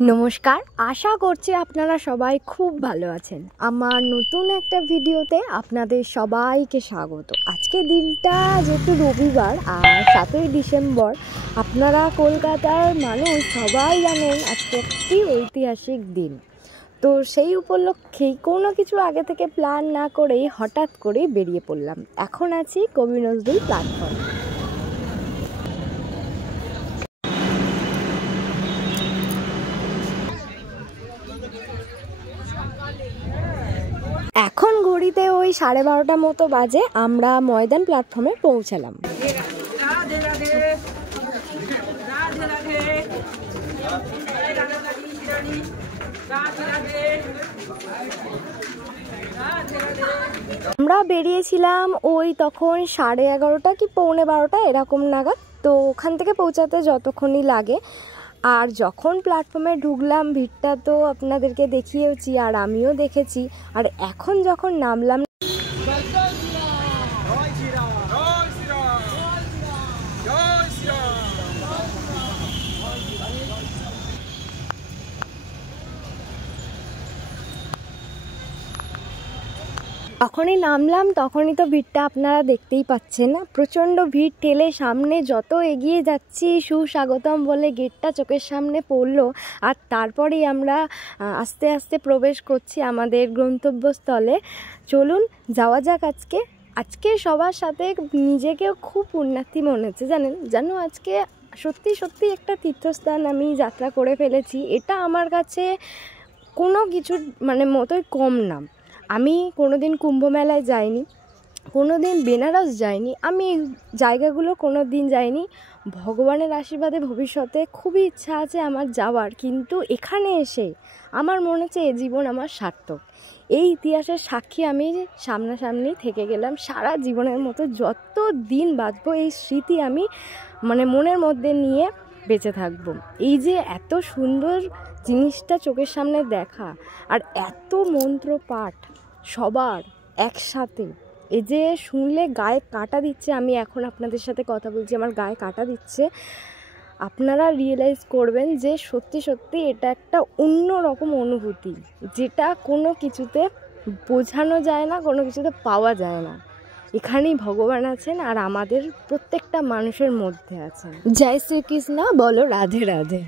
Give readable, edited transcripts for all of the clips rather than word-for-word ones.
নমস্কার, আশা করছি আপনারা সবাই খুব ভালো আছেন। আমার নতুন একটা ভিডিওতে আপনাদের সবাইকে স্বাগত। আজকে দিনটা যেহেতু রবিবার আর 7ই ডিসেম্বর, আপনারা কলকাতার মানুষ সবাই জানেন আজকে একটি ঐতিহাসিক দিন। তো সেই উপলক্ষেই কোনো কিছু আগে থেকে প্ল্যান না করেই হঠাৎ করেই বেরিয়ে পড়লাম। এখন আছি কবি নজরুল প্ল্যাটফর্মে। এখন ঘড়িতে ওই 12:30 মতো বাজে। আমরা ময়দান প্ল্যাটফর্মে পৌঁছালাম। আমরা বেরিয়েছিলাম ওই তখন 11:30 কি 11:45 এরকম নাগাদ। তো ওখান থেকে পৌঁছাতে যতক্ষণই লাগে। আর যখন প্ল্যাটফর্মে ঢুকলাম, ভিড়টা তো আপনাদেরকে দেখিয়েছি আর আমিও দেখেছি। আর এখন যখন নামলাম, তখনই তো ভিড়টা আপনারা দেখতেই পাচ্ছেন। প্রচণ্ড ভিড় ঠেলে সামনে যত এগিয়ে যাচ্ছি, সুস্বাগতম বলে গেটটা চোখের সামনে পড়লো। আর তারপরেই আমরা আস্তে আস্তে প্রবেশ করছি আমাদের গন্তব্যস্থলে। চলুন যাওয়া যাক। আজকে সবার সাথে নিজেকেও খুব পুণ্যার্থী মনে হচ্ছে। জানো আজকে সত্যি একটা তীর্থস্থান আমি যাত্রা করে ফেলেছি। এটা আমার কাছে কোনো কিছুর মতোই কম না। আমি কোনোদিন কুম্ভ মেলায় যাইনি, কোনোদিন বেনারস যাইনি, আমি জায়গাগুলো কোনো দিন যাইনি। ভগবানের আশীর্বাদে ভবিষ্যতে খুবই ইচ্ছা আছে আমার যাওয়ার, কিন্তু এখানে এসে আমার মনে হচ্ছে এ জীবন আমার সার্থক। এই ইতিহাসের সাক্ষী আমি সামনাসামনি থেকে গেলাম। সারা জীবনের মতো যত দিন বাঁচবো এই স্মৃতি আমি মনের মধ্যে নিয়ে বেঁচে থাকবো। এই যে এত সুন্দর জিনিসটা চোখের সামনে দেখা আর এত মন্ত্র পাঠ সবার একসাথে, এই যে শুনলে গায়ে কাঁটা দিচ্ছে। আমি এখন আপনাদের সাথে কথা বলছি, আমার গায়ে কাঁটা দিচ্ছে। আপনারা রিয়েলাইজ করবেন যে সত্যি এটা একটা অন্যরকম অনুভূতি, যেটা কোনো কিছুতে বোঝানো যায় না, কোনো কিছুতে পাওয়া যায় না। এখানেই ভগবান আছেন আর আমাদের প্রত্যেকটা মানুষের মধ্যে আছেন। জয় শ্রীকৃষ্ণ, বলো রাধে রাধে।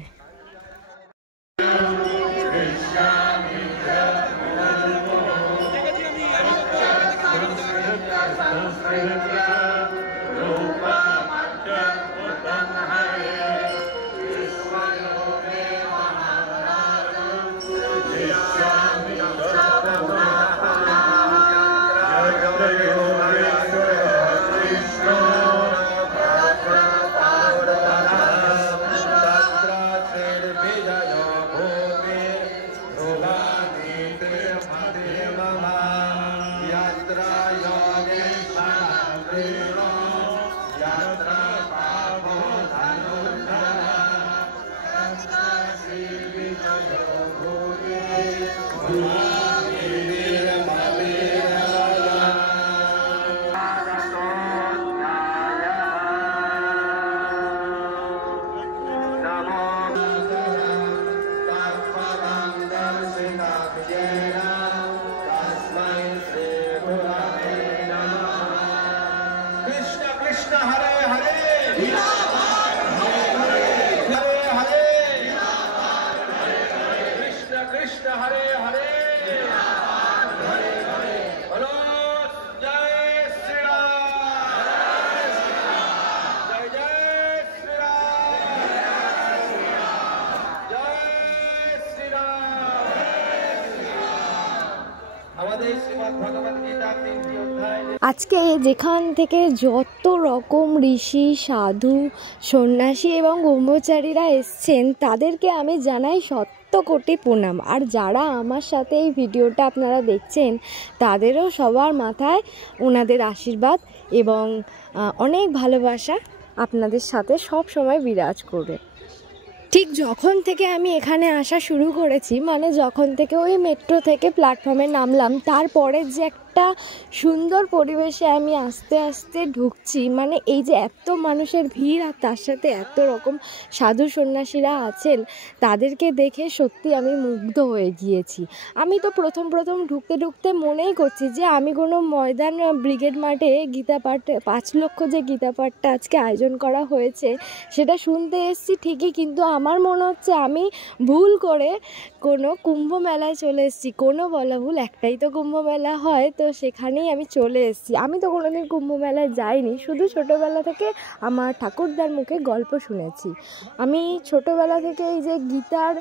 আজকে যেখান থেকে যত রকম ঋষি, সাধু, সন্ন্যাসী এবং ব্রহ্মচারীরা এসছেন, তাদেরকে আমি জানাই শত কোটি প্রণাম। আর যারা আমার সাথে এই ভিডিওটা আপনারা দেখছেন, তাদেরও সবার মাথায় ওনাদের আশীর্বাদ এবং অনেক ভালোবাসা আপনাদের সাথে সব সময় বিরাজ করবে। ঠিক যখন থেকে আমি এখানে আসা শুরু করেছি, যখন থেকে ওই মেট্রো থেকে প্ল্যাটফর্মে নামলাম, তারপরে যে একটা একটা সুন্দর পরিবেশে আমি আস্তে আস্তে ঢুকছি। মানে এই যে এত মানুষের ভিড় আর তার সাথে এত রকম সাধু সন্ন্যাসীরা আছেন, তাদেরকে দেখে সত্যি আমি মুগ্ধ হয়ে গিয়েছি। আমি তো প্রথম ঢুকতে ঢুকতে মনেই করছি যে আমি কোনো ময়দান ব্রিগেড মাঠে গীতা পাঠ 5 লক্ষ যে গীতা পাঠটা আজকে আয়োজন করা হয়েছে সেটা শুনতে এসেছি ঠিকই, কিন্তু আমার মনে হচ্ছে আমি ভুল করে কোনো কুম্ভ মেলায় চলে এসেছি। কোনো বলা ভুল, একটাই তো কুম্ভ মেলা হয়, তো সেখানেই আমি চলে এসেছি। আমি তো কোনোদিন কুম্ভ মেলায় যাইনি, শুধু ছোটোবেলা থেকে আমার ঠাকুরদার মুখে গল্প শুনেছি। আমি ছোটোবেলা থেকে এই যে গীতার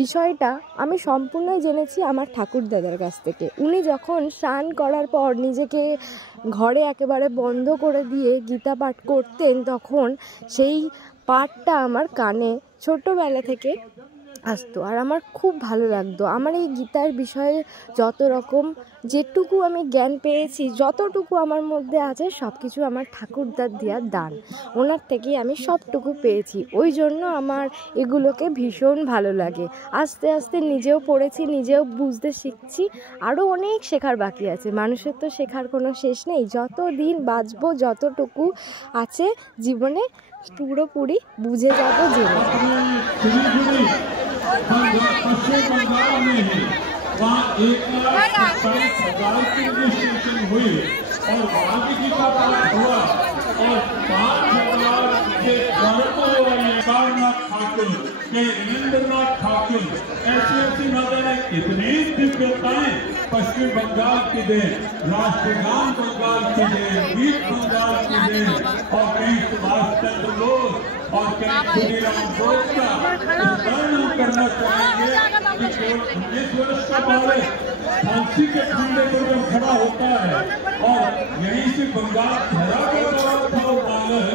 বিষয়টা আমি সম্পূর্ণই জেনেছি আমার ঠাকুরদাদার কাছ থেকে। উনি যখন স্নান করার পর নিজেকে ঘরে একেবারে বন্ধ করে দিয়ে গীতা পাঠ করতেন, তখন সেই পাঠটা আমার কানে ছোটোবেলা থেকে আসতো আর আমার খুব ভালো লাগতো। আমার এই গীতার বিষয়ে যত রকম যেটুকু আমি জ্ঞান পেয়েছি, যতটুকু আমার মধ্যে আছে, সব কিছু আমার ঠাকুরদার দেওয়ার দান, ওনার থেকেই আমি সবটুকু পেয়েছি। ওই জন্য আমার এগুলোকে ভীষণ ভালো লাগে। আস্তে আস্তে নিজেও পড়েছি, নিজেও বুঝতে শিখছি, আরও অনেক শেখার বাকি আছে। মানুষের তো শেখার কোনো শেষ নেই। যত দিন বাঁচবো, যতটুকু আছে জীবনে পুরোপুরি বুঝে যাবো, জেনে। पश्चिम बंगाल में ही वहाँ 1,27,000 की रजिस्ट्रेशन हुई और वाल्मीकि का पाठ हुआ और 5,000 के गौरव वाले कारनाथ ठाकुर के इंद्रनाथ ठाकुर ऐसी माता ने इतनी दिव्यताएं पश्चिम बंगाल की दे, राष्ट्रगान बंगाल की दे, गीत बंगाल की दे और कई सुभाष चंद्र बोस और कई खुदीराम बोस का वर्णन करना चाहेंगे कि केवल 19 वर्ष का बालक फांसी के फंदे पर जब खड़ा होता है और यहीं से बंगाल धरा करता था वो बालक,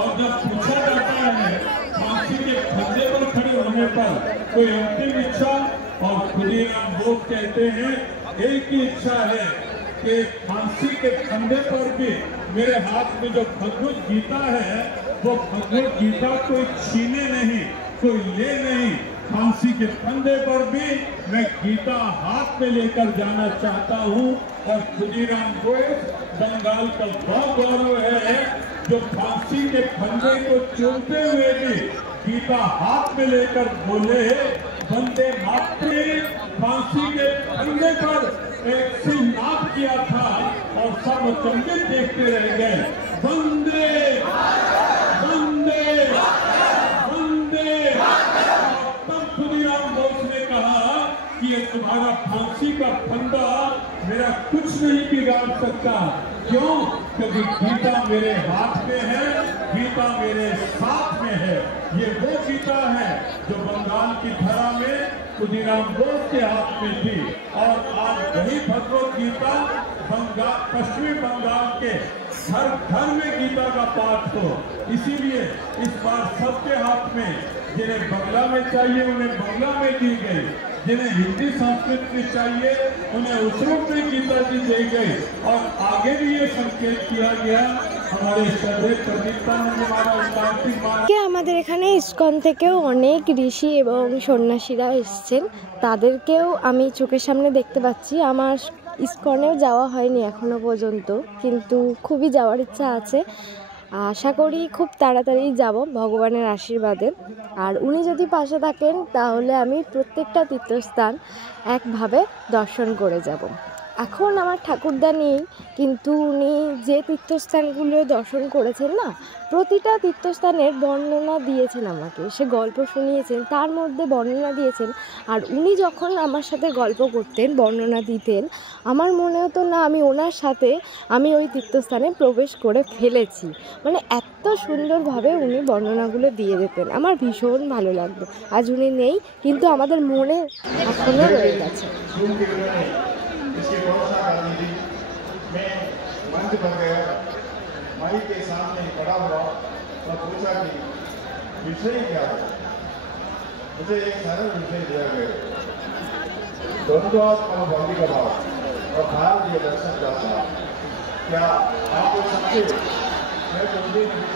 और जब पूछा जाता है फांसी के फंदे पर खड़े होने पर कोई अंतिम इच्छा, और खुदीराम बोस कहते हैं एक ही इच्छा है कि फांसी के फंदे पर भी मेरे हाथ में जो भगवत गीता है वो भगवत गीता कोई छीने नहीं, कोई ले नहीं, फांसी के फंदे पर भी मैं गीता हाथ में लेकर जाना चाहता हूँ। और खुदीराम बोस बंगाल का बहुत गौरव है जो फांसी के फंदे को चूमते हुए भी गीता हाथ में लेकर बोले वंदे मातरम। फांसी के फंदे पर एक सिंहनाद किया था और सब अचंभित देखते रह गए, वंदे वंदे वंदे। तब खुदीराम बोस ने कहा कि ये तुम्हारा फांसी का फंदा मेरा कुछ नहीं बिगाड़ सकता। क्यों? क्योंकि गीता मेरे हाथ में है, गीता मेरे साथ में है। ये वो गीता है जो बंगाल की धरा में खुदीराम बोस के हाथ में थी, और आज वही भगवत गीता पश्चिमी बंगाल के हर घर में गीता का पाठ हो। इसीलिए इस बार सबके हाथ में, जिन्हें बंगला में चाहिए उन्हें बंगला में दी गई, जिन्हें हिंदी संस्कृत में चाहिए उन्हें उस रूप में गीता जी दी गई, और आगे भी ये संकेत किया गया हमारे श्रद्धेय प्रदीप्तानंद महाराज। আমাদের এখানে ইসকন থেকেও অনেক ঋষি এবং সন্ন্যাসীরা এসছেন, তাদেরকেও আমি চোখের সামনে দেখতে পাচ্ছি। আমার ইসকনেও যাওয়া হয়নি এখনো পর্যন্ত, কিন্তু খুবই যাওয়ার ইচ্ছা আছে। আশা করি খুব তাড়াতাড়ি যাব ভগবানের আশীর্বাদে। আর উনি যদি পাশে থাকেন তাহলে আমি প্রত্যেকটা তীর্থস্থান একভাবে দর্শন করে যাব। এখন আমার ঠাকুরদা নেই, কিন্তু উনি যে তীর্থস্থানগুলো দর্শন করেছেন না, প্রতিটা তীর্থস্থানের বর্ণনা দিয়েছেন আমাকে, সে গল্প শুনিয়েছেন, তার মধ্যে বর্ণনা দিয়েছেন। আর উনি যখন আমার সাথে গল্প করতেন, বর্ণনা দিতেন, আমার মনে হতো না আমি ওনার সাথে আমি ওই তীর্থস্থানে প্রবেশ করে ফেলেছি। মানে এত সুন্দরভাবে উনি বর্ণনাগুলো দিয়ে দিতেন, আমার ভীষণ ভালো লাগতো। আজ উনি নেই, কিন্তু আমাদের মনে এখনও রয়ে গেছে। इसकी घोषणा कर दी थी। मैं मंच पर गया, माई के सामने खड़ा हुआ और पूछा कि विषय क्या है। मुझे एक सरल विषय दिया गया, द्वंद्वात्मक भक्ति का भाव और भारतीय दर्शन का भाव। क्या आपको समझे? मैं समझे नहीं,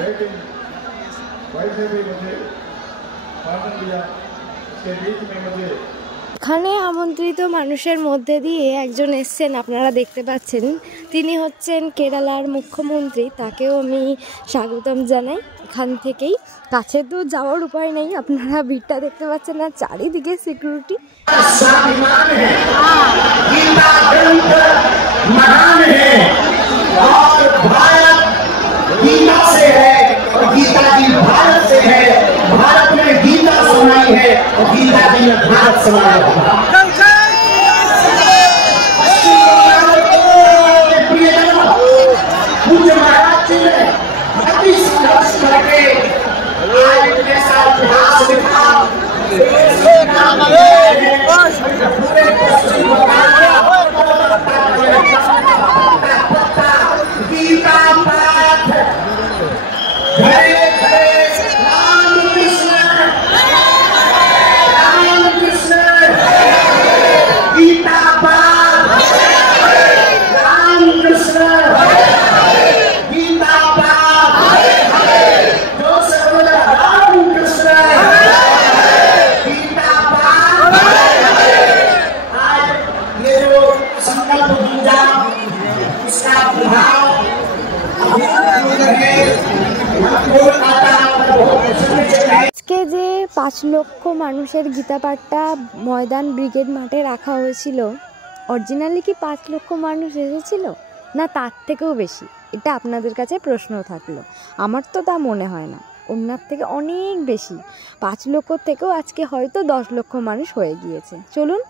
लेकिन वैसे भी मुझे भाषण दिया। इसके बीच में मुझे এখানে আমন্ত্রিত মানুষের মধ্যে দিয়ে একজন এসছেন, আপনারা দেখতে পাচ্ছেন। তিনি হচ্ছেন কেরালার মুখ্যমন্ত্রী। তাকেও আমি স্বাগতম জানাই এখান থেকেই। কাছে তো যাওয়ার উপায় নেই, আপনারা ভিড়টা দেখতে পাচ্ছেন না, চারিদিকে সিকিউরিটি। गीता जी भारत से है, भारत में गीता सुनाई है और गीता जी ने भारत सुनाया है। पूज्य महाराज जी ने अति संघर्ष करके आज जैसा इतिहास लिखा, पूरे पश्चिम बंगाल गीता पाठ हरे हरे राम कृष्ण गीता पाठ राम कृष्ण गीता पाठ जो से बोले राम कृष्ण गीता पाठ। आज ये जो संकल्प पूजा इसका प्रभाव আজকে যে 5 লক্ষ মানুষের গীতা পাঠটা ময়দান ব্রিগেড মাঠে রাখা হয়েছিল, অরিজিনালি কি 5 লক্ষ মানুষ এসেছিল না তার থেকেও বেশি? এটা আপনাদের কাছে প্রশ্ন থাকলো। আমার তো তা মনে হয় না, ওনার থেকে অনেক বেশি। 5 লক্ষ থেকেও আজকে হয়তো 10 লক্ষ মানুষ হয়ে গিয়েছে। চলুন,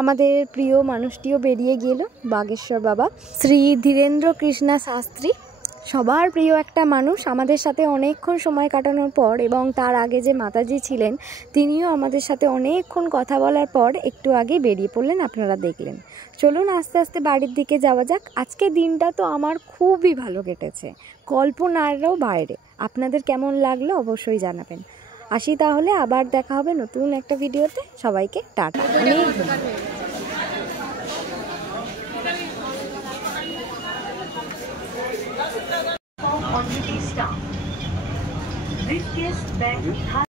আমাদের প্রিয় মানুষটিও বেরিয়ে গেল, বাগেশ্বর বাবা শ্রী ধীরেন্দ্র কৃষ্ণা শাস্ত্রী। সবার প্রিয় একটা মানুষ, আমাদের সাথে অনেকক্ষণ সময় কাটানোর পর, এবং তার আগে যে মাতাজি ছিলেন তিনিও আমাদের সাথে অনেকক্ষণ কথা বলার পর একটু আগে বেরিয়ে পড়লেন, আপনারা দেখলেন। চলুন আস্তে আস্তে বাড়ির দিকে যাওয়া যাক। আজকে দিনটা তো আমার খুবই ভালো কেটেছে, কল্পনারও বাইরে। আপনাদের কেমন লাগলো অবশ্যই জানাবেন। আসি তাহলে, আবার দেখা হবে নতুন একটা ভিডিওতে। সবাইকে tata. On duty staff. This guest bank